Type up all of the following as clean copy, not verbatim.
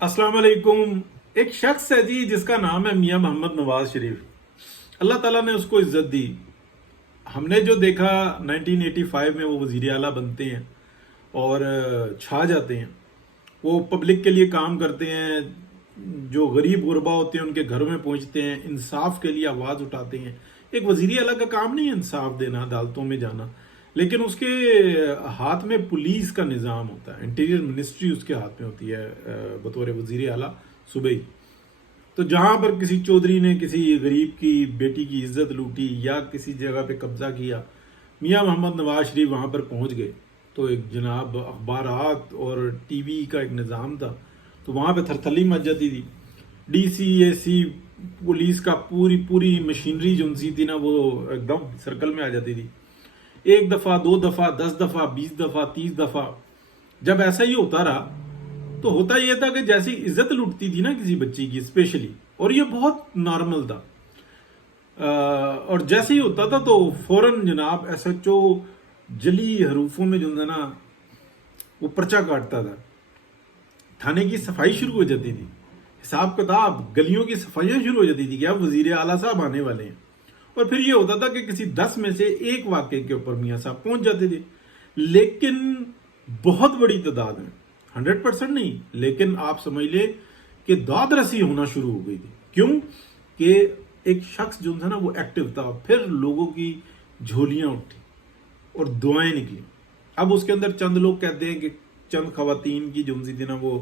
अस्सलाम वालेकुम। एक शख्स है जी जिसका नाम है मियां मोहम्मद नवाज शरीफ। अल्लाह ताला ने उसको इज्जत दी। हमने जो देखा 1985 में वो वजीर आला बनते हैं और छा जाते हैं। वो पब्लिक के लिए काम करते हैं, जो गरीब गुरबा होते हैं उनके घरों में पहुंचते हैं, इंसाफ के लिए आवाज़ उठाते हैं। एक वजीर आला का काम नहीं है इंसाफ देना, अदालतों में जाना, लेकिन उसके हाथ में पुलिस का निज़ाम होता है, इंटीरियर मिनिस्ट्री उसके हाथ में होती है बतौर वजीर आला सूबे ही। तो जहां पर किसी चौधरी ने किसी गरीब की बेटी की इज्जत लूटी या किसी जगह पे कब्जा किया, मियां मोहम्मद नवाज शरीफ वहां पर पहुंच गए। तो एक जनाब अखबारात और टीवी का एक निज़ाम था, तो वहां पे थरथली मच जाती थी। डीसीएसी पुलिस का पूरी पूरी मशीनरी जो सी थी ना, वो एकदम सर्कल में आ जाती थी। एक दफा, दो दफा, 10 दफा, 20 दफा, 30 दफा। जब ऐसा ही होता रहा तो होता यह था कि जैसी इज्जत लुटती थी ना किसी बच्ची की स्पेशली, और ये बहुत नॉर्मल था, और जैसे ही होता था तो फौरन जनाब एसएचओ जली हरूफों में जो है ना वो पर्चा काटता था। थाने की सफाई शुरू हो जाती थी, हिसाब किताब, गलियों की सफाइयां शुरू हो जाती थी कि अब वजीर आला साहब आने वाले हैं। और फिर ये होता था कि किसी 10 में से एक वाक्य के ऊपर मियाँ साहब पहुंच जाते थे। लेकिन बहुत बड़ी तादाद में, 100% नहीं, लेकिन आप समझ ले कि दाद रसी होना शुरू हो गई थी। क्यों कि एक शख्स जो था ना वो एक्टिव था। फिर लोगों की झोलियां उठी और दुआएं निकली। अब उसके अंदर चंद लोग कहते हैं कि चंद खवातीन की जो थी ना वो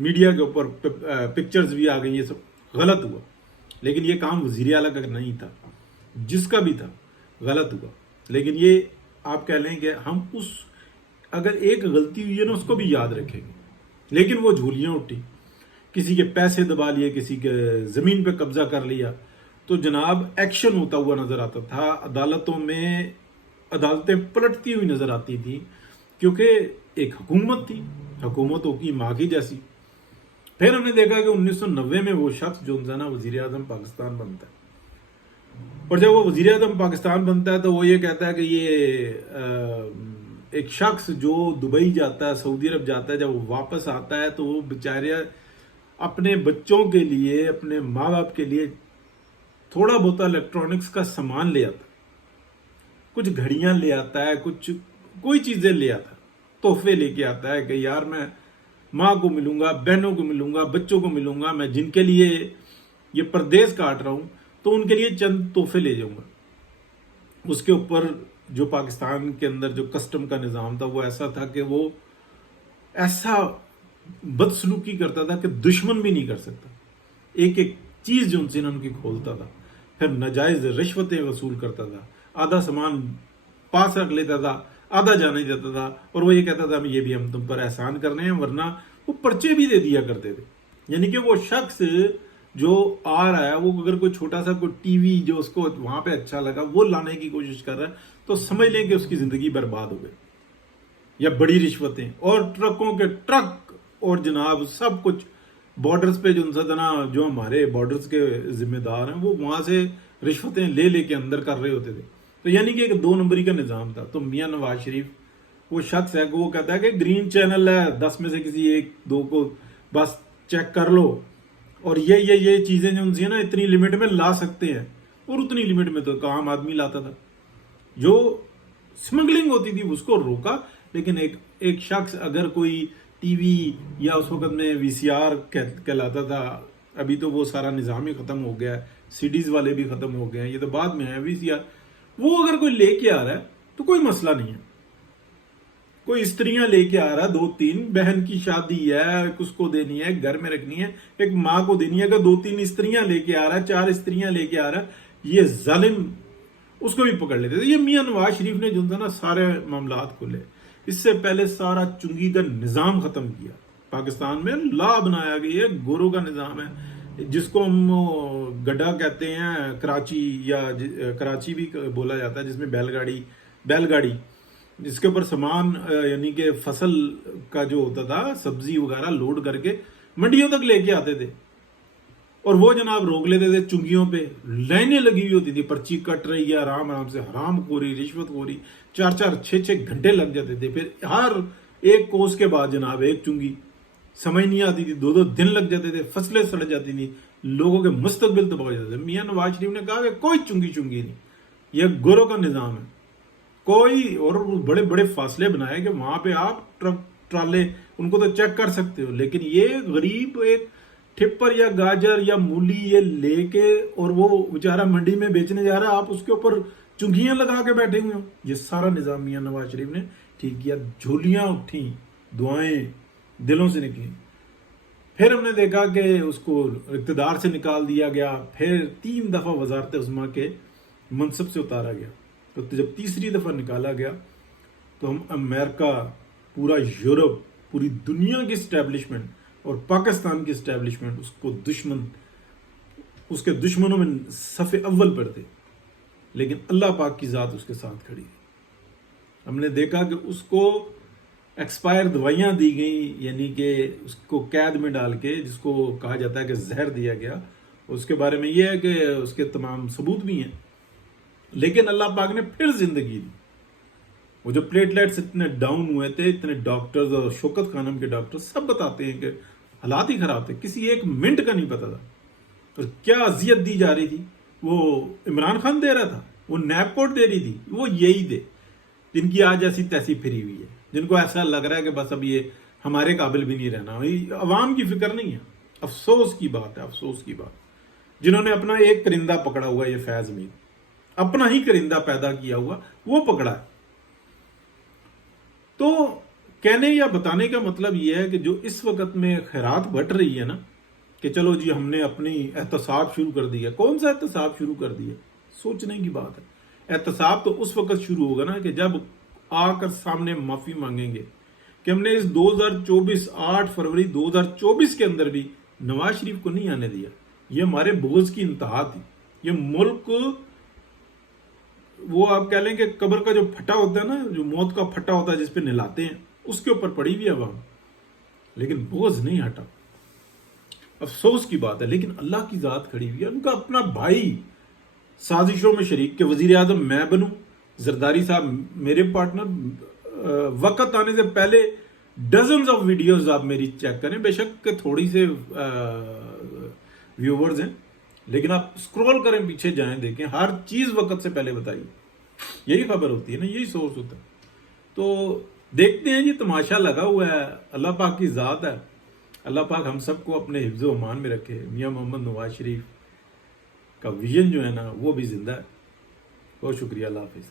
मीडिया के ऊपर पिक्चर्स भी आ गई, ये सब गलत हुआ। लेकिन ये काम वजीर आला का नहीं था, जिसका भी था गलत हुआ। लेकिन ये आप कह लें कि हम उस अगर एक गलती हुई है ना उसको भी याद रखेंगे। लेकिन वो झूलियां उठी, किसी के पैसे दबा लिए, किसी के जमीन पे कब्जा कर लिया, तो जनाब एक्शन होता हुआ नजर आता था। अदालतों में अदालतें पलटती हुई नजर आती थी, क्योंकि एक हुकूमत थी, हुकूमतों की माँ की जैसी। फिर हमने देखा कि 1990 में वो शख्स जो ना वजीर आजम पाकिस्तान बनता है। और जब वो वजीर आजम पाकिस्तान बनता है तो वो ये कहता है कि ये एक शख्स जो दुबई जाता है, सऊदी अरब जाता है, जब वो वापस आता है तो वो बेचारे अपने बच्चों के लिए, अपने माँ बाप के लिए थोड़ा बहुत इलेक्ट्रॉनिक्स का सामान ले आता, कुछ घड़ियां ले आता है, कुछ कोई चीजें ले आता, तोहफे लेके आता है कि यार मैं माँ को मिलूंगा, बहनों को मिलूंगा, बच्चों को मिलूंगा, मैं जिनके लिए ये परदेश काट रहा हूं तो उनके लिए चंद तोहफे ले जाऊंगा। उसके ऊपर जो पाकिस्तान के अंदर जो कस्टम का निज़ाम था वो ऐसा था कि वो ऐसा बदसलूकी करता था कि दुश्मन भी नहीं कर सकता। एक एक चीज जो उनसे उनकी खोलता था, फिर नाजायज रिश्वतें वसूल करता था, आधा सामान पास रख लेता था, आधा जाने देता था, और वो ये कहता था ये भी हम तुम पर एहसान करने हैं, वरना वो पर्चे भी दे दिया करते थे। यानी कि वो शख्स जो आ रहा है, वो अगर कोई छोटा सा कोई टीवी जो उसको वहां पे अच्छा लगा वो लाने की कोशिश कर रहा है, तो समझ लें कि उसकी जिंदगी बर्बाद हो गई। या बड़ी रिश्वतें और ट्रकों के ट्रक और जनाब सब कुछ बॉर्डर्स पे जो ना, जो हमारे बॉर्डर्स के जिम्मेदार हैं वो वहां से रिश्वतें ले लेके अंदर कर रहे होते थे। तो यानी कि एक 2 नंबरी का निज़ाम था। तो मियां नवाज शरीफ वो शख्स है कि वो कहता है कि ग्रीन चैनल है, 10 में से किसी एक दो को बस चेक कर लो, और ये चीजें जो उनसे ना इतनी लिमिट में ला सकते हैं, और उतनी लिमिट में तो आम आदमी लाता था। जो स्मगलिंग होती थी उसको रोका। लेकिन एक शख्स अगर कोई टीवी या उस वक्त में वीसीआर कहलाता था, अभी तो वो सारा निज़ाम ही खत्म हो गया है, सीडीज वाले भी खत्म हो गए हैं, ये तो बाद में है वीसीआर, वो अगर कोई लेके आ रहा है तो कोई मसला नहीं है। कोई स्त्रियां लेके आ रहा है, 2-3, बहन की शादी है, उसको देनी है, घर में रखनी है, एक माँ को देनी है, अगर 2-3 स्त्रियां लेके आ रहा है, 4 स्त्रियां लेके आ रहा है, ये जालिम, उसको भी पकड़ लेते थे। ये मियां नवाज शरीफ ने जो था ना सारे मामलात खोले। इससे पहले सारा चुंगी का निज़ाम खत्म किया। पाकिस्तान में ला बनाया गया है, गोरों का निज़ाम है, जिसको हम गड्ढा कहते हैं, कराची या कराची भी बोला जाता है, जिसमें बैलगाड़ी जिसके ऊपर सामान यानी कि फसल का जो होता था, सब्जी वगैरह लोड करके मंडियों तक लेके आते थे, और वो जनाब रोक लेते थे चुंगियों पे। लाइनें लगी हुई होती थी, पर्ची कट रही है आराम आराम से, हराम खोरी, रिश्वत खोरी, 4-4, 6-6 घंटे लग जाते थे। फिर हर एक कोस के बाद जनाब एक चुंगी, سمجھ نہیں آتی تھی، 2 دن لگ جاتے تھے، فصلیں سڑ جاتی تھیں، لوگوں کے مستقبل تباہ ہو جاتے تھے۔ میاں نواز شریف نے کہا کہ کوئی چنگی چنگی نہیں، یہ گوروں کا نظام ہے، کوئی اور بڑے بڑے فاصلے بنائے کہ وہاں پہ آپ ٹرک ٹرالے ان کو تو چیک کر سکتے ہو، لیکن یہ غریب ایک ٹھپر یا گاجر یا مولی یہ لے کے اور وہ بیچارہ منڈی میں بیچنے جا رہا ہے، آپ اس کے اوپر چنگیاں لگا کے بیٹھے ہوئے ہو۔ یہ سارا نظام میاں نواز شریف نے ٹھیک کیا، جھولیاں اٹھیں، دعائیں دلوں سے نکلی۔ پھر ہم نے دیکھا کہ اس کو اقتدار سے نکال دیا گیا، پھر 3 دفعہ وزارت عظمیٰ کے منصب سے اتارا گیا۔ تو جب تیسری دفعہ نکالا گیا تو ہم امریکہ، پورا یورپ، پوری دنیا کی اسٹیبلشمنٹ اور پاکستان کی اسٹیبلشمنٹ اس کو اس کے دشمنوں میں صف اول پر تھے، لیکن اللہ پاک کی ذات اس کے ساتھ کھڑی۔ ہم نے دیکھا کہ اس کو ایکسپائر دوائیاں دی گئیں، یعنی کہ اس کو قید میں ڈال کے، جس کو کہا جاتا ہے کہ زہر دیا گیا، اس کے بارے میں یہ ہے کہ اس کے تمام ثبوت بھی ہیں، لیکن اللہ پاک نے پھر زندگی دی۔ وہ جو پلیٹلیٹس اتنے ڈاؤن ہوئے تھے، اتنے ڈاکٹرز اور شوکت خانم کے ڈاکٹر سب بتاتے ہیں کہ حالات ہی خراب تھے، کسی ایک منٹ کا نہیں پتا تھا، اور کیا اذیت دی جا رہی تھی۔ وہ عمران خان دے رہا تھا، وہ نیب کوٹ دے رہی تھی، وہ یہی تھے جن کی آج ایسی تیسی پھری ہوئی ہے، جن کو ایسا لگ رہا ہے کہ بس اب یہ ہمارے قابل بھی نہیں رہنا، عوام کی فکر نہیں ہے۔ افسوس کی بات ہے، افسوس کی بات، جنہوں نے اپنا ایک کرندہ پکڑا ہوا، یہ فیض میر اپنا ہی کرندہ پیدا کیا ہوا، وہ پکڑا ہے۔ تو کہنے یا بتانے کا مطلب یہ ہے کہ جو اس وقت میں خیرات بٹ رہی ہے نا، کہ چلو جی ہم نے اپنی احتساب شروع کر دیا، کون سا احتساب شروع کر دیا؟ سوچنے کی بات ہے۔ احتساب تو اس وقت شروع ہوگا نا کہ جب آ کر سامنے معافی مانگیں گے کہ ہم نے اس 2024 8 فروری 2024 کے اندر بھی نواز شریف کو نہیں آنے دیا، یہ ہمارے بغض کی انتہا تھی۔ یہ ملک، وہ آپ کہہ لیں کہ قبر کا جو پھٹا ہوتا ہے نا، جو موت کا پھٹا ہوتا ہے جس پہ نہلاتے ہیں، اس کے اوپر پڑی ہوئی عوام، لیکن بغض نہیں ہٹا۔ افسوس کی بات ہے، لیکن اللہ کی ذات کھڑی ہوئی ہے، ان کا اپنا بھائی سازشوں میں شریک، کہ وزیر اعظم میں بنوں، زرداری صاحب میرے پارٹنر۔ وقت آنے سے پہلے ڈزنز آف ویڈیوز آپ میری چیک کریں، بے شک تھوڑی سے ویورز ہیں، لیکن آپ اسکرول کریں، پیچھے جائیں، دیکھیں، ہر چیز وقت سے پہلے بتائیے۔ یہی خبر ہوتی ہے نا، یہی سورس ہوتا ہے۔ تو دیکھتے ہیں، یہ تماشا لگا ہوا ہے، اللہ پاک کی ذات ہے۔ اللہ پاک ہم سب کو اپنے حفظ و امان میں رکھے۔ میاں محمد نواز شریف کا ویژن جو ہے نا، وہ بھی زندہ ہے۔ بہت شکریہ، اللہ حافظ۔